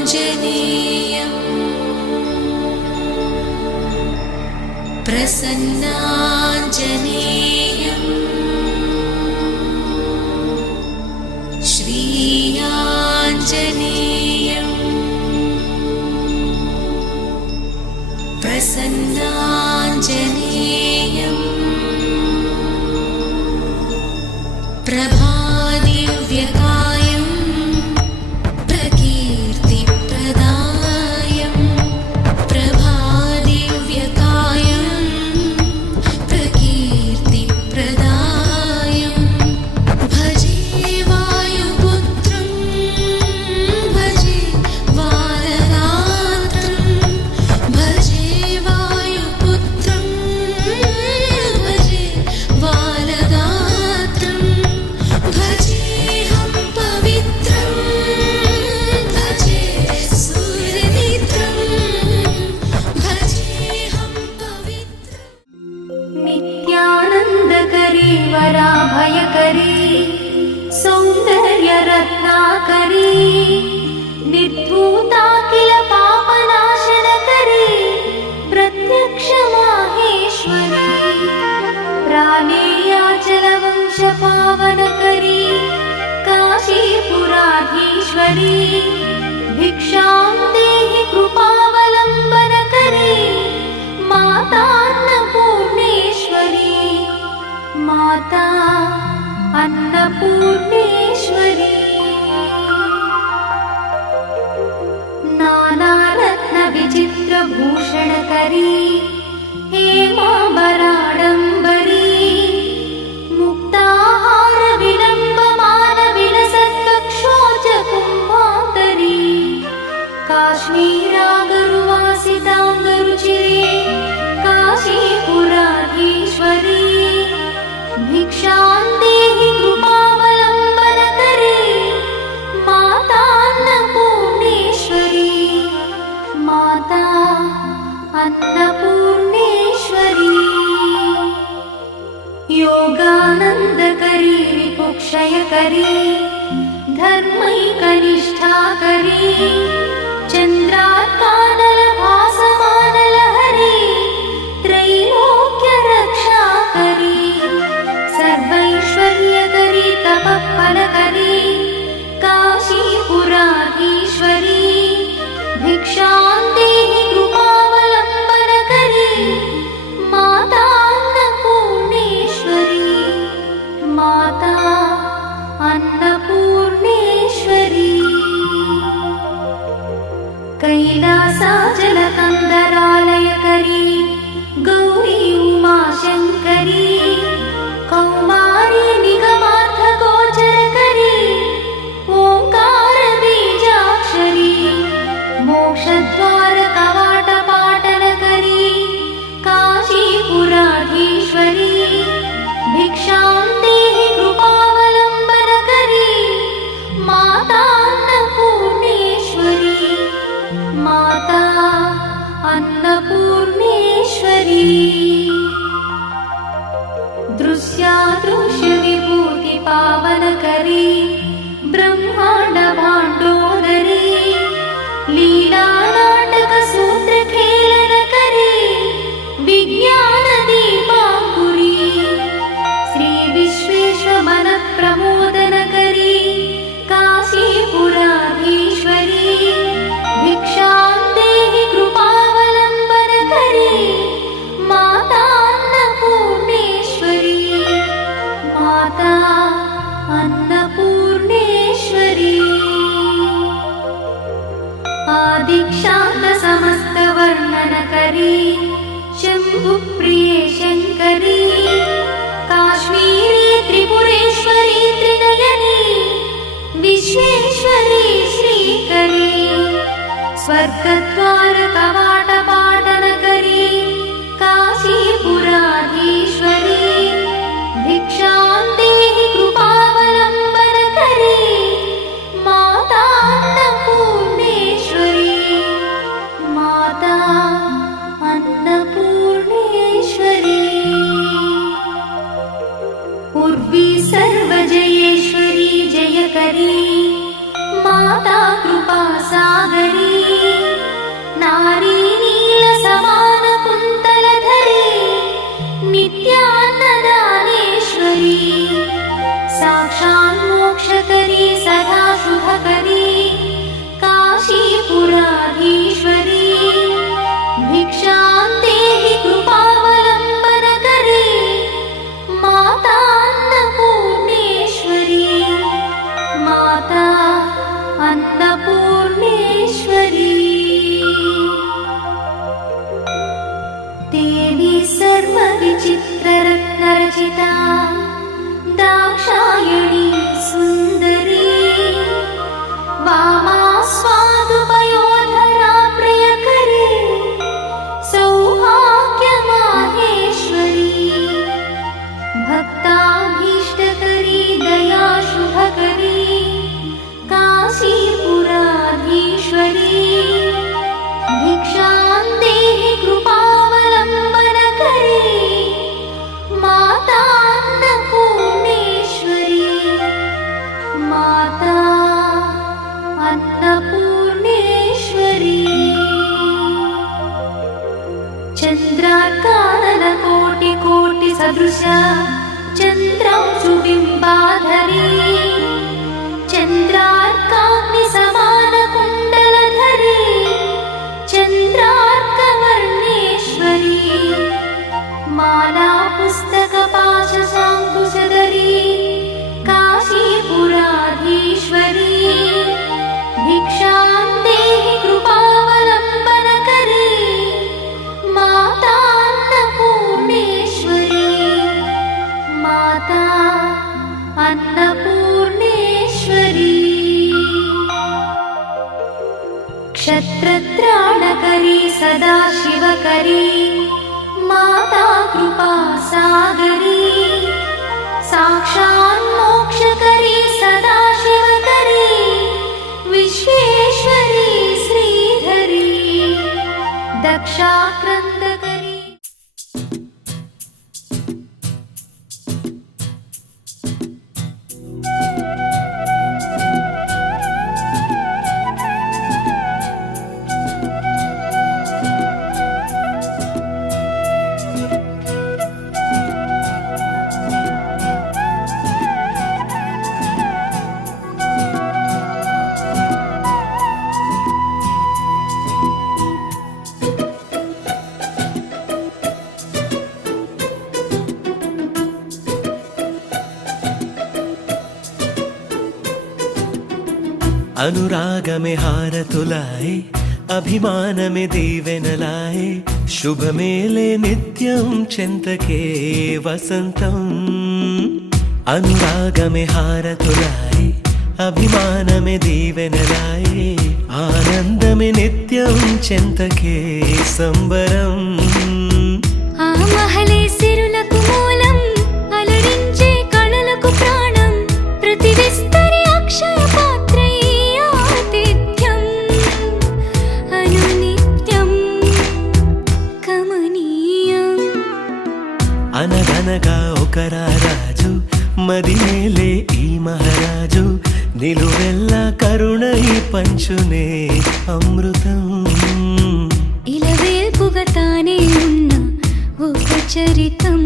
श्रीयाञ्जनेयं प्रसन्नाञ्जनेयं श्रीयाञ्जनेयं प्रसन्नाञ्जनेयं प्रभादिव्यकायं प्रकीर्तिप्रदायं प्रभादिव्यकायं प्रकीर्तिप्रदायं भजे वायुपुत्रं भजे वाररात्रं भजे वायुपुत्रं भजे वाररात्रं भजेऽहं पवित्रं भजे सूर्यनेत्रं भजेऽहं पवित्रम् नित्यानन्दकरी वराभयकरी सौन्दर्यरत्नाकरी निर्धूताखिल पापनाशनकरी प्रत्यक्षमाहेश्वरी प्राणेयाचलवंशपावनकरी काशीपुराधीश्वरी भिक्षां देहि कृपावलम्बनकरी मातान्नपूर्णेश्वरी माता अन्नपूर्णेश्वरी नानारत्नविचित्रभूषणकरी हेमाम्बराडम्बरी मुक्ताहारविलम्बमानविलसत्कक्षोजकुम्भान्तरी काश्मीरागरुवासिताङ्गरुचिरे काशीपुराधीश्वरी भिक्षां देहि कृपावलम्बनकरी मातान्नपूर्णेश्वरी माता अन्नपूर्णेश्वरी योगानन्दकरी रिपुक्षयकरी धर्मैकनिष्ठाकरी चन्द्रात्मानलभासमानलहरी त्रैलोक्यरक्षाकरी सर्वैश्वर्यकरी तपःफलकरी काशीपुराधीश्वरी भिक्षां देहि कृपावलम्बनकरी माता अन्नपूर्णेश्वरी माता अन्नपूर्णेश्वरी कैलासाचलकन्दरालयकरी गौरी उमाशङ्करी कौमारी निगमार्थगोचरकरी ओङ्कारबीजाक्षरी मोक्षद्वारकवाटपाटनकरी काशीपुराधीश्वरी भिक्षां देहि कृपावलम्बनकरी माता अन्नपूर्णेश्वरी माता अन्नपूर्णेश्वरी दृश्यादृश्यविभूतिपावनकरी ब्रह्माण्डभाण्डोदरी लीलानाटकसूत्रखेलनकरी विज्ञानदीपाङ्कुरी श्रीविश्वेश्वरमनप्रमोदनकरी काशीपुराधीश्वरी भिक्षां देहि कृपावलम्बनकरी माता अन्नपूर्णेश्वरी माता अन्नपूर्णेश्वरी आदिक्षान्तसमस्तवर्णनकरी शम्भुप्रिये शङ्करी काश्मीरी त्रिपुरेश्वरी त्रिनयनी विश्वेश्वरी श्रीकरी स्वर्गद्वारकवाटपाटनकरी काशीपुराधीश्वरी भिक्षां देहि कृपावलम्बनकरी माता अन्नपूर्णेश्वरी माता अन्नपूर्णेश्वरी उर्वी सर्वजयेश्वरी जयकरी माता रचिता दाक्षायणी सुन्दरी वामा स्वादुपयोधरा प्रियकरी सौभाग्यमाहेश्वरी भक्ताभीष्टकरी दया शुभकरी काशीपुराधीश्वरी भिक्षां देहि कृपावलम्बनकरी माता अन्नपूर्णेश्वरी माता अन्नपूर्णेश्वरी चन्द्रार्काननकोटि सदृश चन्द्रांशुबिम्बाधरी चन्द्रार्काग्निसमानकुण्डलधरी चन्द्रार्कवर्णेश्वरी माला पुस्तकपाशशाङ्कुशधरी काशीपुराधीश्वरी भिक्षां देहि कृपावलम्बनकरी माता अन्नपूर्णेश्वरी माता अन्नपूर्णेश्वरी क्षत्रत्राणकरी सदा शिवकरी माता कृपा सागरी साक्षान्मोक्षकरी सदा शिवकरी विश्वेश्वरी श्रीधरी दक्षाक्रन्दकरी अनुरागमे हारतुलाये अभिमानमे दीवेनलाये शुभमेले नित्यं चिन्तके वसन्तम् अनुरागमे हारतुलाये अभिमानमे दीवेनलाये आनन्दमे नित्यं चिन्तके संबरम् ఆ మహలే సిరులకు మూలం అలరించే కళలకు ప్రాణం ప్రతి విస్తరి అక్షయ పాత్రై ఆతిథ్యం అనునిత్యం కమనీయం అనగనగా ఒక రాజు మదిమేలే ఈ మహారాజు నిలువెల్ల కరుణై పంచునే అమృతం ఇలవేల్పుగా తానే ఉన్న ఒక చరితం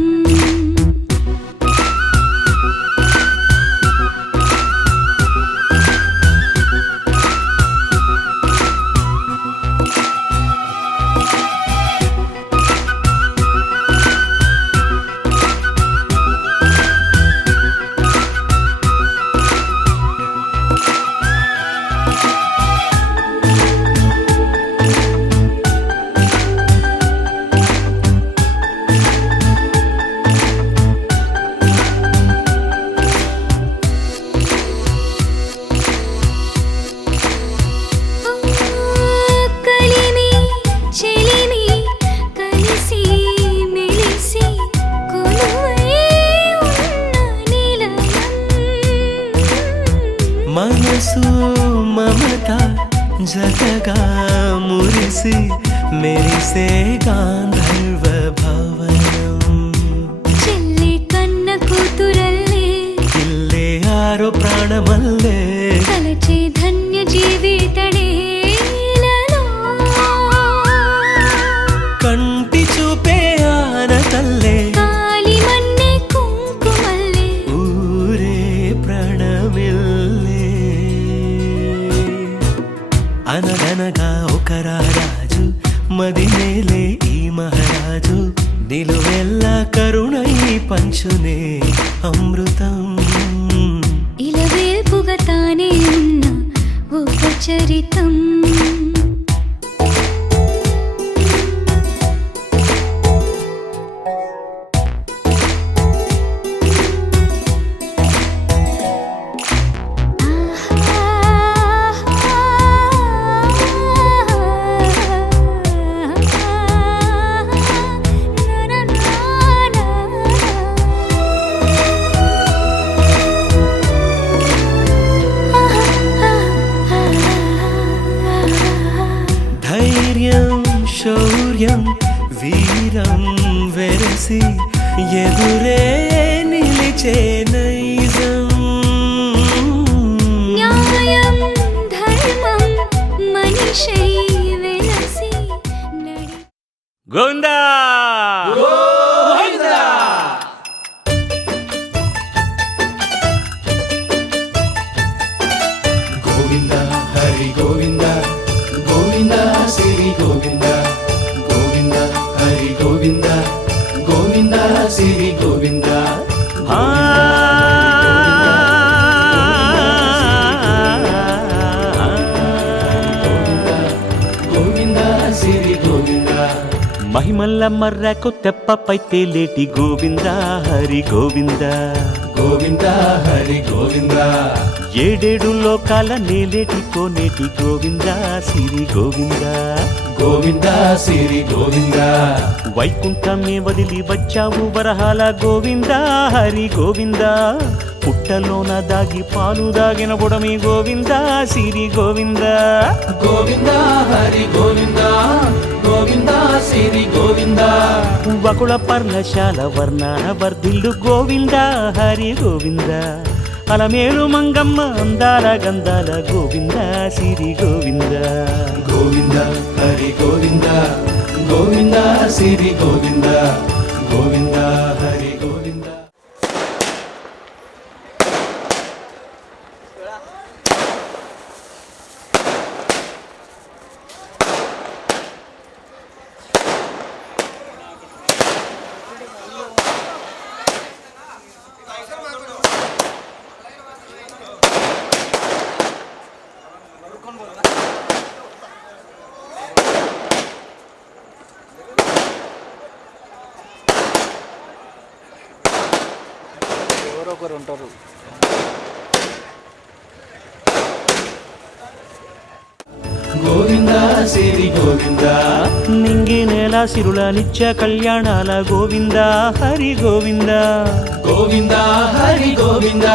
కలిమి చెలిమి కలిసి మెలిసి కొలువై ఉన్న నిలయం మనసు మమత జతగా మురిసి మెరిసే గాంధర్వ భవనం చెల్లి కన్న కూతురల్లే ఇల్లే ఆరో ప్రాణమల్లే తలచే ధన్య జీవితడేలలో కంటి చూపే ఆన తల్లే కాలి మన్నే కుంకుమల్లే ఊరే ప్రణమిల్లే అనగనగా ఒక రాజు మదిమేలే ఈ మహారాజు నిలువెల్ల కరుణై పంచునే అమృతం ఇలవేల్పుగా తానే ఉన్న ఒక చరితం ధైర్యం శౌర్యం వీరం వెరసి ఎదురే నిలిచే నైజం న్యాయం ధర్మం మనిషై వెలసి నడి గోవిందా గోవింద హరి గోవింద గోవింద శ్రీ గోవింద గోవింద హరి గోవింద గోవింద శ్రీ గోవింద గోవింద శ్రీ గోవింద మహిమల్ల మర్రకు తెప్పపై తేలేటి గోవింద హరి గోవింద గోవింద హరి గోవింద ఏడేడు లోకాల నేలేటి కోనేటి గోవింద సిరి గోవింద గోవింద శ్రీ గోవింద వైకుంఠమే వదిలి వచ్చావు వరహాల గోవింద హరి గోవింద పుట్టలోన దాగి పాలు దాగిన బుడమి గోవింద సిరి గోవింద గోవింద హరి గోవింద గోవింద శ్రీ గోవింద వకుళ పర్ణశాల వర్ణాన వర్ధిల్లు గోవింద హరి గోవింద అలమేలు మంగమ్మ అందాల గంధాల గోవింద సిరి గోవింద గోవింద హరి గోవింద గోవింద శ్రీ గోవింద గోవింద హరి గోవింద గోవింద శ్రీ గోవింద నింగి నేల సిరుల నిత్య కళ్యాణాల గోవింద హరి గోవింద గోవింద హరి గోవింద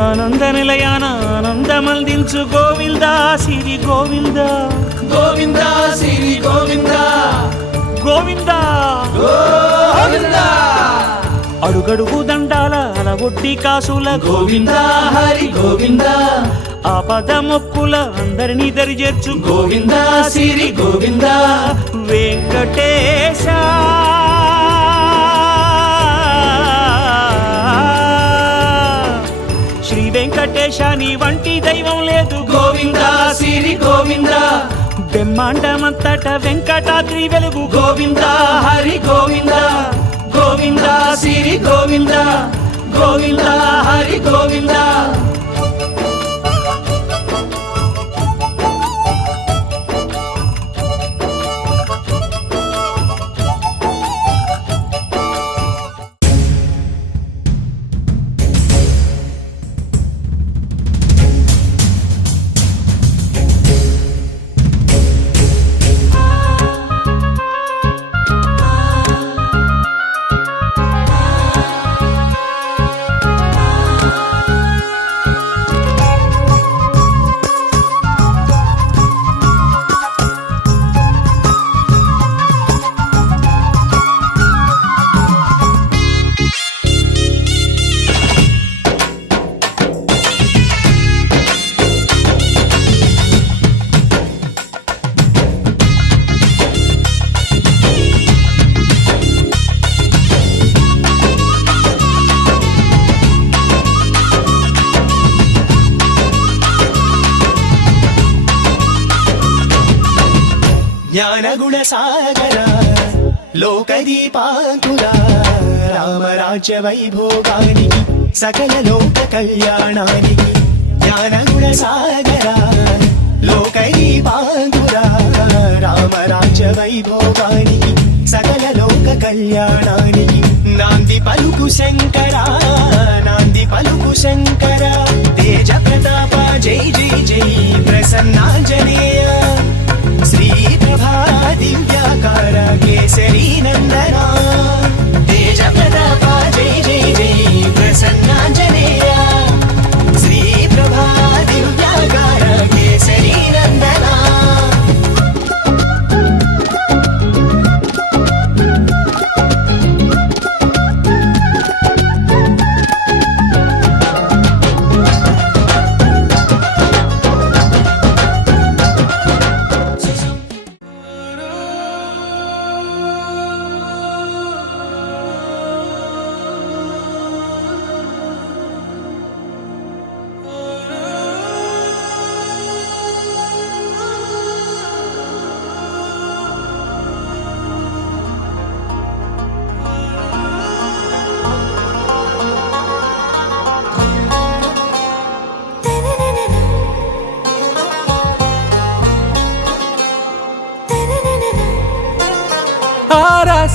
ఆనంద నిలయాన ఆనందమందించు గోవింద సిరి గోవింద గోవింద శ్రీ గోవింద గోవింద గోవింద అడుగడుగు దండాల అలవొడ్డి కాసుల గోవింద హరి గోవింద ఆపద మొక్కుల అందరినీ దరిచేర్చు గోవింద శ్రీ గోవింద వెంకటేశ శ్రీ వెంకటేశ నీ వంటి దైవం లేదు గోవింద శ్రీ గోవింద బ్రహ్మాండమంతట వెంకటాద్రి వెలుగు గోవింద హరి గోవింద గోవింద శ్రీ గోవింద గోవింద హరి గోవింద జ్ఞానగుణ సాగర లోకదీపాంకుర రామరాజ్య వైభోగానికి సకల లోక కళ్యాణానికి జ్ఞానగుణ సాగర లోకదీపాంకుర రామరాజ్య వైభోగానికి సకల లోక కళ్యాణానికి నాంది పలుకు శంకర నాంది పలుకు శంకర తేజ ప్రతాప జై జై జై ప్రసన్నాంజనేయ శ్రీ ప్రభా దివ్యాకార కేసరీ నందన తేజ ప్రతాప జై జై జై ప్రసన్నాంజనేయ శ్రీ ప్రభా దివ్యాకార కేసరీ నందన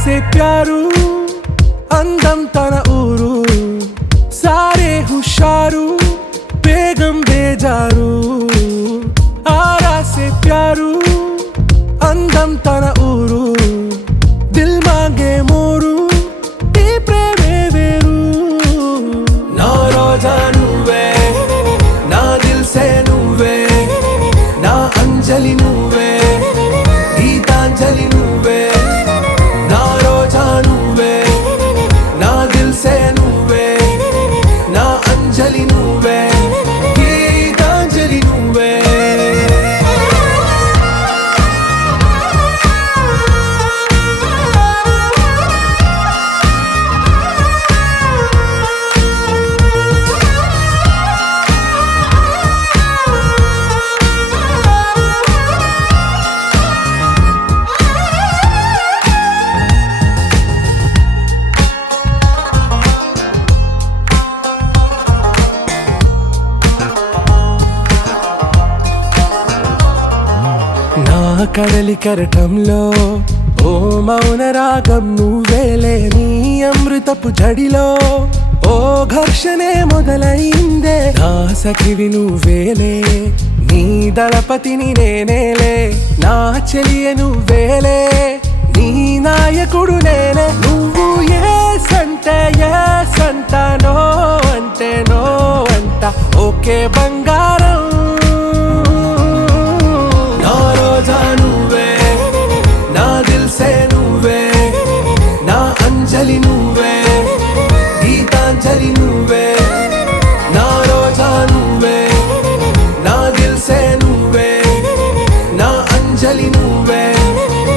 से प्यारू అందం తన ఊరు సారే హుషారు బేగం బేజారు ఆరా సే ప్యారు అందం తన ఊరు దిల్ మాంగే మోరు ఈ ప్రేమే వేరు నా రోజా నువ్వే నా దిల్ సే నువ్వే నా అంజలి నువ్వే గీతాంజలి నువ్వే నా రోజా నువ్వే నా దిల్ సే నువ్వే నా అంజలి నువ్వే గీతాంజలి నువ్వే నా కడలి కరటంలో ఓ మౌన రాగం నువ్వేలే నీ అమృతపు జడిలో ఓ ఘర్షణే మొదలైందే నా సఖివి నువ్వేలే నీ దళపతిని నేనేలే నా చెలియ నువ్వేలే నీ నాయకుడు నేనే నువ్వు ఏ సంట నో అంటే నో అంట ఓకే బంగారం నా రోజా నువ్వే నా దిల్ సే నువ్వే నా అంజలి నువ్వే గీతాంజలి నువ్వే నా రోజా నువ్వే నా దిల్ సే నువ్వే నా అంజలి నువ్వే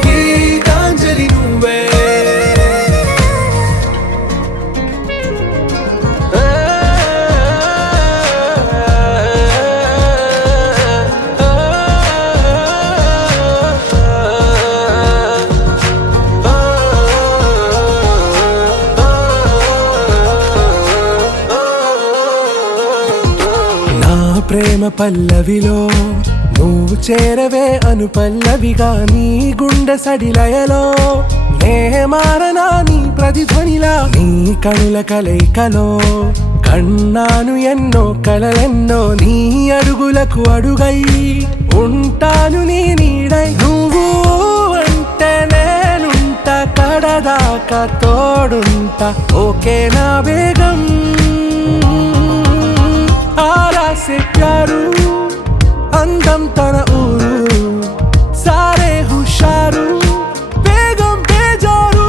గీతాంజలి నువ్వే నా ప్రేమ పల్లవిలో నువ్వు చేరవే అను పల్లవిగా నీ గుండె సడిలయలో నే మారనా నీ ప్రతిధ్వనిలా నీ కనుల కలయికలో కన్నాను ఎన్నో కలలెన్నో నీ అడుగులకు అడుగై ఉంటాను నీ నీడై నువ్వు అంటే నేనుంట కడదాకా తోడుంటా ఓకే నా బేగం ఆరా సే ప్యారు అందం తన ఊరు సారే హుషారు బేగం బేజారు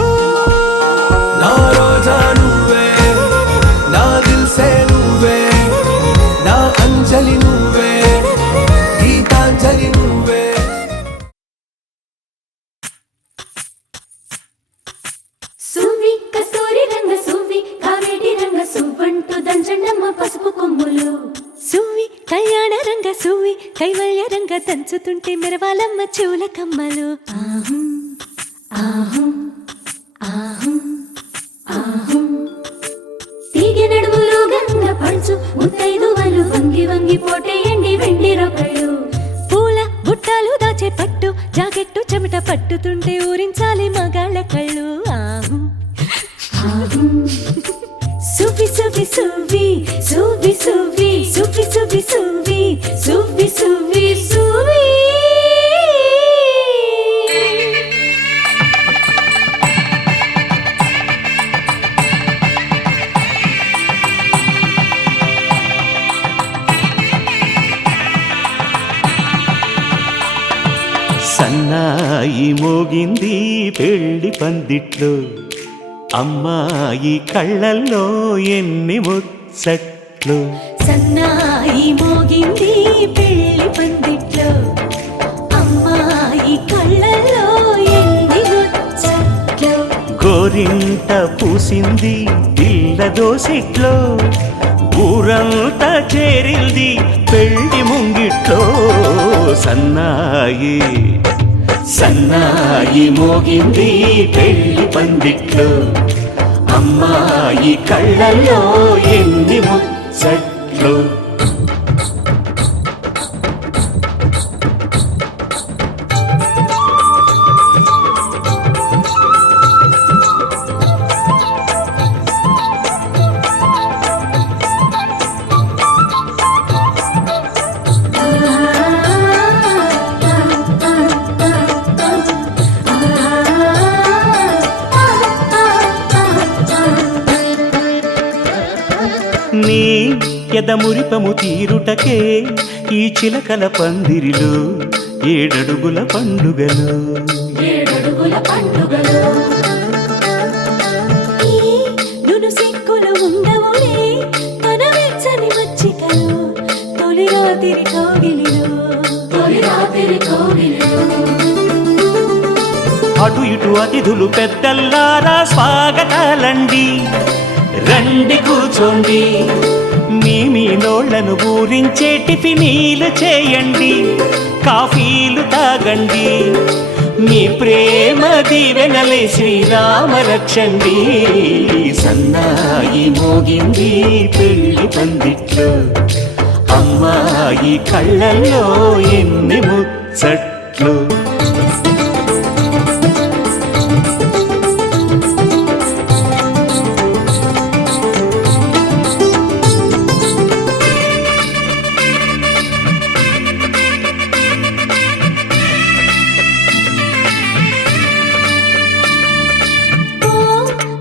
నా రోజా నువ్వే నా దిల్ సే నువ్వే నా అంజలి నువ్వే గీతాంజలి నువ్వే సువ్వి కస్తూరి రంగ సువ్వి కావేటి రంగ సువ్వంటూ దంచండమ్మ పసుపు కొమ్ములు సువ్వి కళ్యాణ రంగ సువ్వి కైవల్య రంగ దంచుతుంటే మెరవాలమ్మ చెవుల కమ్మలు ఆహం ఆహం ఆహం ఆహం తీగె నడుములు గంగ పంచు ముత్తైదువలు వంగి వంగి పోటేయండి వెండి రొకళ్ళు పూల బుట్టాలు దాచే పట్టు జాకెట్టు చెమట పట్టుతుంటే ఊరించాలి మగాళ్ళ కళ్ళు ఆహం ఆహం సువ్వి సువ్వి సువ్వి సువ్వి సువ్వి సువ్వి సువ్వి సువ్వి సువ్వి సువ్వి సువ్వి సన్నాయి మోగింది పెళ్లి పందిట్లో అమ్మాయి కళ్ళల్లో ఎన్ని ముచ్చట్లు సన్నాయి మోగింది పెళ్లి పందిట్లో అమ్మాయి కళ్ళల్లో ఎన్ని ముచ్చట్లు గోరింట పూసింది పిల్ల దోసిట్లో ఊరంతా చేరింది పెళ్లి ముంగిట్లో సన్నాయి సన్నాయి మోగింది పెళ్లి పందిట్లో అమ్మాయి కళ్ళల్లో ఎన్ని ముచ్చట్లు ఎదమురిపము తీరుటకే ఈ చిలకల పందిరిలో ఏడడుగుల పండుగలు. ఈ నును సిక్కులు ఉండవులే తన వెచ్చని మచ్చికలు తొలి రాత్రి కోగిలిలో అటు ఇటు అతిథులు పెద్దల్లారా స్వాగతాలండి, రండి కూర్చోండి, మీ నోళ్లను ఊరించే టిఫినీలు చేయండి, కాఫీలు తాగండి, మీ ప్రేమ దీవెనలే శ్రీరామ రక్షండి. సన్నాయి మోగింది పెళ్లి పందిట్లో, అమ్మాయి కళ్ళల్లో ఎన్ని ముచ్చట్లు.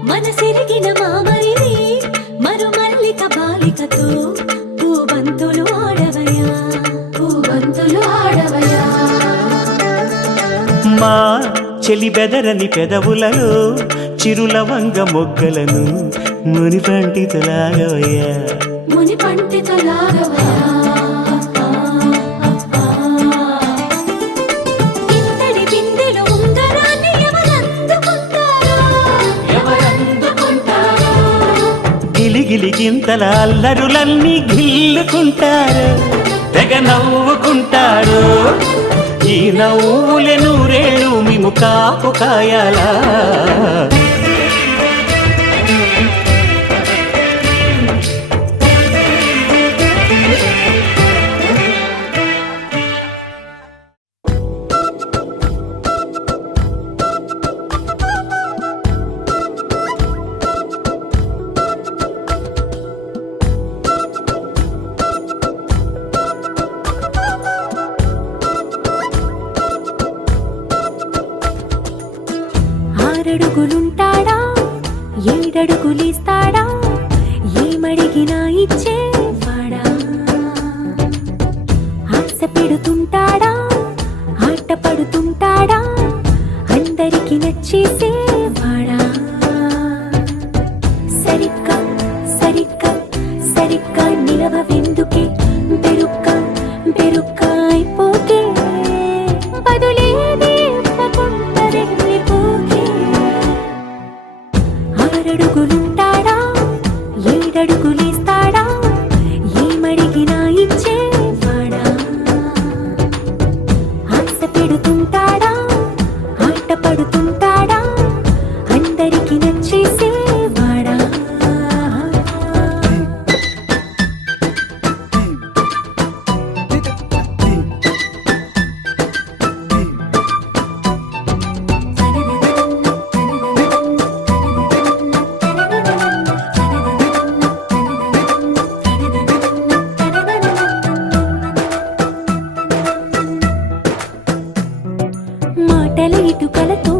మనసిరిగిన మామరిది మరుమల్లిక బాలికతో పూబంతులు ఆడవయా. మా చెలి బెదరని పెదవులలో చిరులవంగ మొగ్గలను మునిపంటితో లాగవయ్యా. ఇంతటి బిందెలో ఉంగరాన్ని ఎవరందుకుంటారో? గిలిగిలి గింతల అల్లరులన్నీ గిల్లుకుంటారు, తెగ నవ్వుకుంటారు. ఈ నవ్వులే నూరేళ్ళు మేము కాపు కాయాలా. ఆరడుగులుంటాడా ఏడడుగులిస్తాడా ఏమడిగినా ఇచ్చేవాడా, ఆశ పెడుతుంటాడా ఆట పడుతుంటాడా అందరికి నచ్చేసేవాడా. సరిగ్గా సరిగ్గా సరిగ్గా నిలవెందుకే బెరుక్క అయిపోకే బదులేది ఇవ్వకుండా వెళ్ళిపోకే. ఆరడుగులుంటాడా ఏడడుగులిస్తాడా ఏమడిగినా ఇచ్చేవాడా, ఆశ పెడుతుంటాడా ఆట పడుతుంటాడా అందరికి నచ్చేసేవాడా. మాటల ఇటుకలతో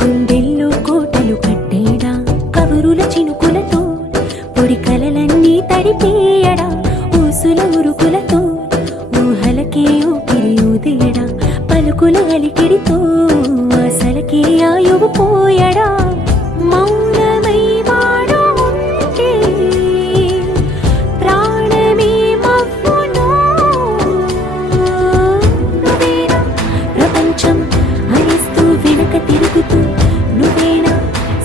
గుండెల్లో కోటలు కట్టేడా, కబురుల చినుకులతో పొడి కలలన్నీ తడిపేయడా, ఊసుల ఉరుకులతో ఊహలకే ఊపిరి ఊదేయడా, పలుకుల అలికిడితో ఆశలకే ఆయువు పోయడా. మౌనమై వాడు ఉంటే ప్రాణమే మవ్వునో, నువ్వేనా ప్రపంచం అరిస్తూ వెనక తిరుగుతూ నువ్వేనా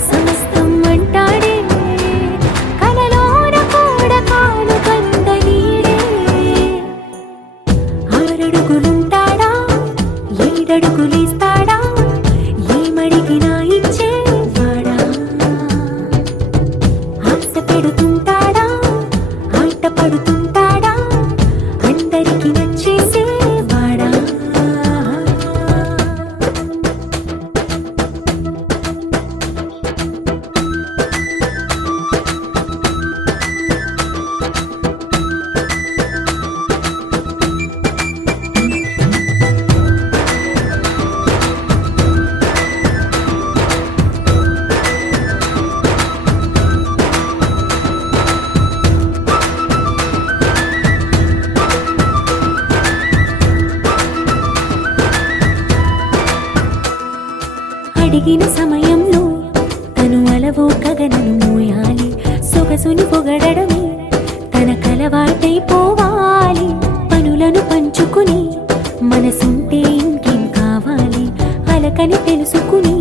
సమస్తం అంటాడే, కలలోన కూడా కాను కందనీడే. ఆరడుగులుంటాడా ఏడడుగులిస్తాడా ఏమడిగినా ఇచ్చేవాడా, ఆశ పెడుతుంటాడా ఆట పడుతుంటాడా అందరికి నచ్చేసేవాడా. అడిగిన సమయంలో తను అలవో గగనను మోయాలి. సొగసుని పొగడమే తనకలవాటైపోవాలి. పనులను పంచుకుని మనసుంటే ఇంకేం కావాలి. అలకని తెలుసుకుని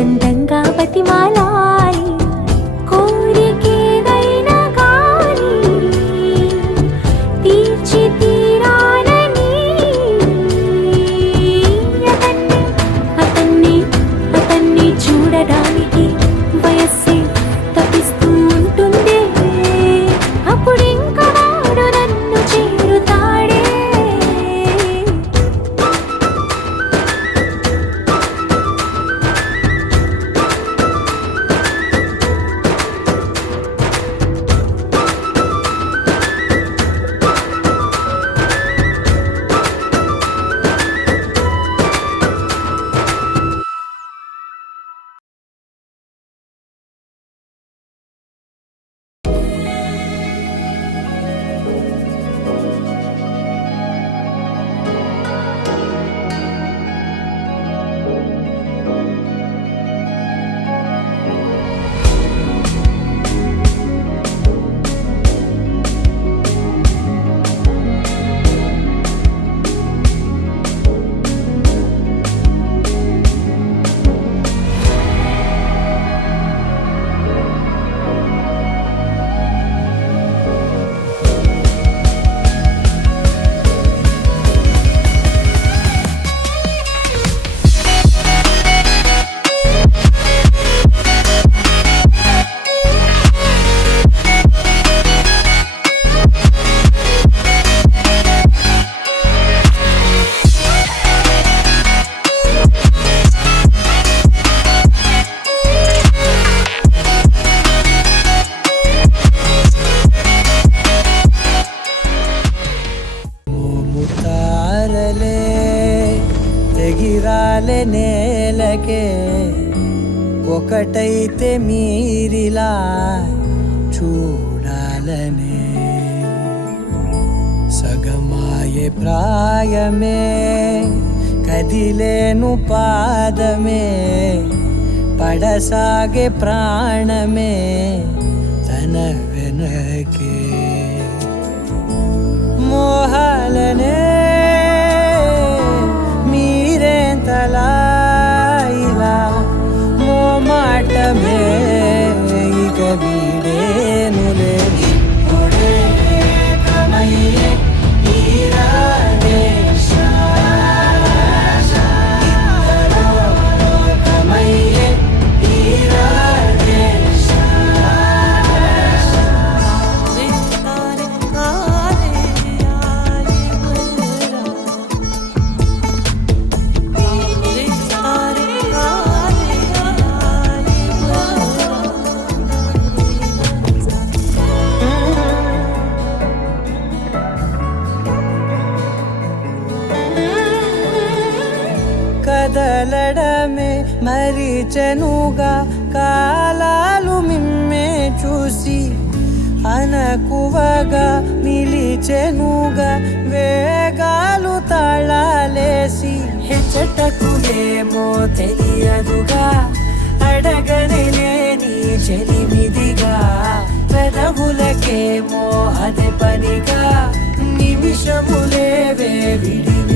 అందంగా బతిమాలాలి. కోరికేదైనా గాని తీర్చి తీరాలని అతన్ని చూడడానికి వయస్సే తప్పిస్తూ ఉంటుంది. అప్పుడింకా వాడు నన్ను చేరుతాడే. ఎగిరాలే నేలకే ఒకటైతే మీరిలా చూడాలనే సగమాయే ప్రాయమే కదిలేను పాదమే పడసాగే ప్రాణమే తన వెనకే మోహాలనే మీరేంతలా ఇలా మోమాటమే ఇక వీడేనులే ఇప్పుడే కమయ్యే ఈరాదేశ ఇద్దరో లోకమయ్యే ఈరాదేశ కదలడమే మరిచెనుగా కాలాలు మిమ్మే చూసి అనకువగా నిలిచెనుగా వేగాలు తాళాలేసి హెచ్చటకులేమో తెలియదుగా అడగనే లేని చెలిమిదిగా పెదవులకేమో అదే పనిగా నిమిషములేవే విడివి